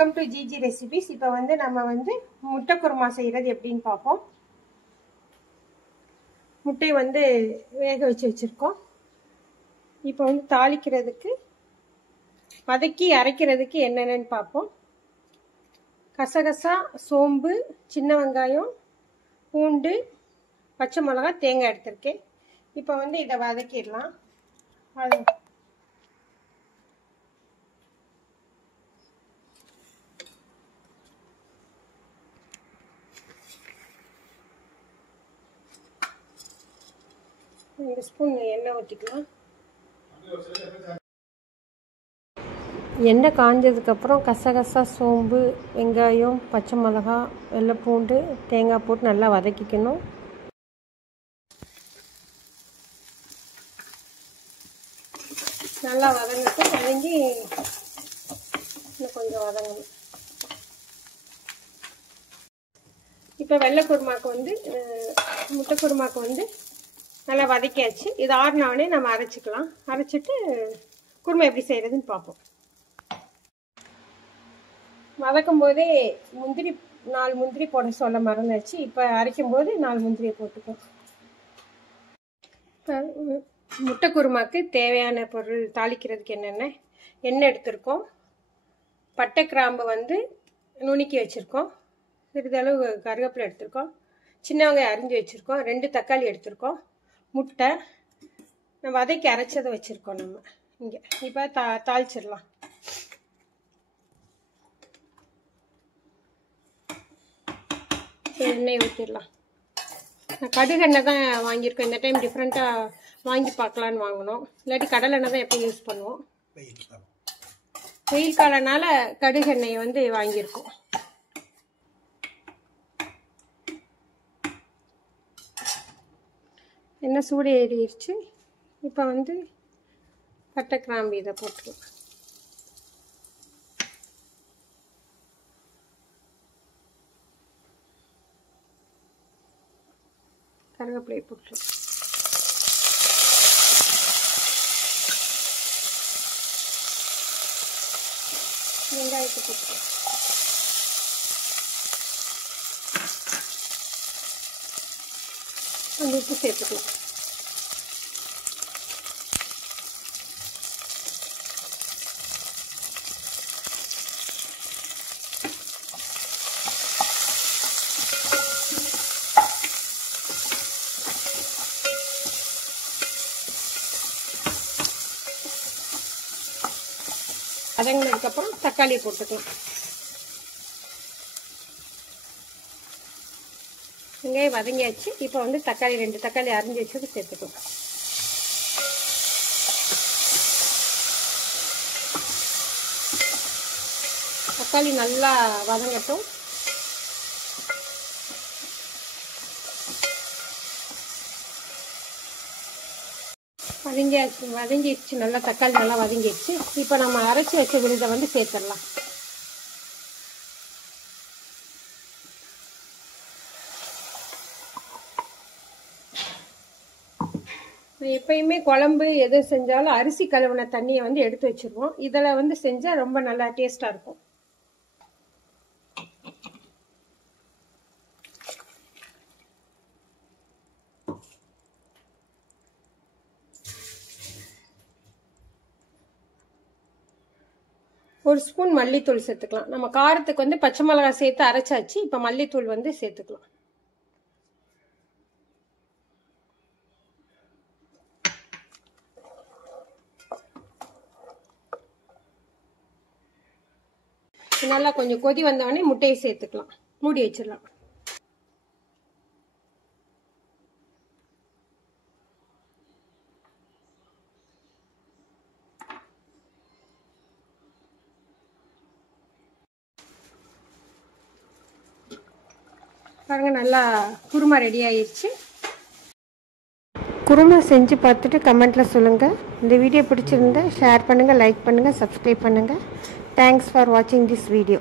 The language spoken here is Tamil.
Welcome to GG recipes. இப்போ வந்து நம்ம வந்து முட்டை குருமா செய்கிறது எப்படின்னு பார்ப்போம். முட்டையை வந்து வேக வச்சுருக்கோம். இப்போ வந்து தாளிக்கிறதுக்கு வதக்கி அரைக்கிறதுக்கு என்னென்னு பார்ப்போம். கசகசா, சோம்பு, சின்ன வெங்காயம், பூண்டு, பச்சை மிளகா, தேங்காய் எடுத்திருக்கேன். இப்போ வந்து இதை வதக்கிடலாம். ஒரு ஸ்பூன் எண்ணெய் ஊற்றிக்கலாம். எண்ணெய் காஞ்சதுக்கப்புறம் கசகசா, சோம்பு, வெங்காயம், பச்சை மிளகா, வெள்ளை பூண்டு, தேங்காய் போட்டு நல்லா வதக்கிக்கணும். நல்லா வதங்கி இன்னும் கொஞ்சம் வதங்கணும். இப்போ வெள்ளை குருமாக்கு வந்து முட்டை குருமாக்கு வந்து நல்லா வதக்கியாச்சு. இது ஆறினவுடனே நம்ம அரைச்சிக்கலாம். அரைச்சிட்டு குருமா எப்படி செய்கிறதுன்னு பார்ப்போம். வதக்கும் போதே 4 முந்திரி போட சொல்ல மறந்துச்சு. இப்போ அரைக்கும் போது 4 முந்திரியை போட்டுக்கோம். இப்போ முட்டை குருமாக்கு தேவையான பொருள் தாளிக்கிறதுக்கு என்னென்ன: எண்ணெய் எடுத்திருக்கோம், பட்டை கிராம்பு வந்து நுணுக்கி வச்சுருக்கோம், சிறிதளவு கருவேப்பிலை எடுத்திருக்கோம், சின்ன வெங்காயம் அரிஞ்சு வச்சுருக்கோம், 2 தக்காளி எடுத்திருக்கோம், முட்டை வதக்கி அரைச்சதை வச்சுருக்கோம் நம்ம இங்கே. இப்போ தாளிச்சிடலாம். எண்ணெய் ஊற்றிடலாம். நான் கடுகு எண்ணெய் தான் வாங்கியிருக்கோம். இந்த டைம் டிஃப்ரெண்ட்டாக வாங்கி பார்க்கலான்னு வாங்கினோம். இல்லாட்டி கடலை எண்ணெய் தான் எப்போ யூஸ் பண்ணுவோம். வெயில் காலனால கடுகு எண்ணெயை வந்து வாங்கியிருக்கோம். எண்ணெய் சூடு ஏறிடுச்சு. இப்போ வந்து பட்டை கிராம்பு இதை போட்டுக்கலாம். கருவேப்பிலையை போட்டுக்கலாம். வெங்காயத்தை போட்டுக்கலாம். கொஞ்சம் உப்பு சேர்த்துக்கலாம். வதங்கினதுக்கப்புறம் தக்காளியை போட்டுக்கலாம். வெங்காயம் வதங்கியாச்சு. இப்போ வந்து 2 தக்காளி அரிஞ்சு வச்சது சேர்த்துக்கலாம். தக்காளி நல்லா வதங்கட்டும். வதங்கிடுச்சு. நல்லா தக்காளி நல்லா வதங்கிடுச்சு. இப்போ நம்ம அரைச்சி வச்ச விழுதை வந்து சேர்த்துடலாம். எப்பயுமே குழம்பு எது செஞ்சாலும் அரிசி கழுவின தண்ணியை வந்து எடுத்து வச்சிருவோம். இதில் வந்து செஞ்சால் ரொம்ப நல்லா டேஸ்டாக இருக்கும். ஒரு ஸ்பூன் மல்லித்தூள் சேர்த்துக்கலாம். நம்ம காரத்துக்கு வந்து பச்சை மிளகாய் சேர்த்து அரைச்சாச்சு. இப்போ மல்லித்தூள் வந்து சேர்த்துக்கலாம். நல்லா கொஞ்சம் கொதி வந்தவொடனே முட்டையை சேர்த்துக்கலாம். மூடி வச்சிடலாம். பாருங்க, நல்லா குருமா ரெடி ஆயிடுச்சு. குருமா செஞ்சு பார்த்துட்டு கமெண்ட்டில் சொல்லுங்கள். இந்த வீடியோ பிடிச்சிருந்தா ஷேர் பண்ணுங்கள், லைக் பண்ணுங்கள், சப்ஸ்கிரைப் பண்ணுங்கள். தேங்க்ஸ் ஃபார் வாட்சிங் திஸ் வீடியோ.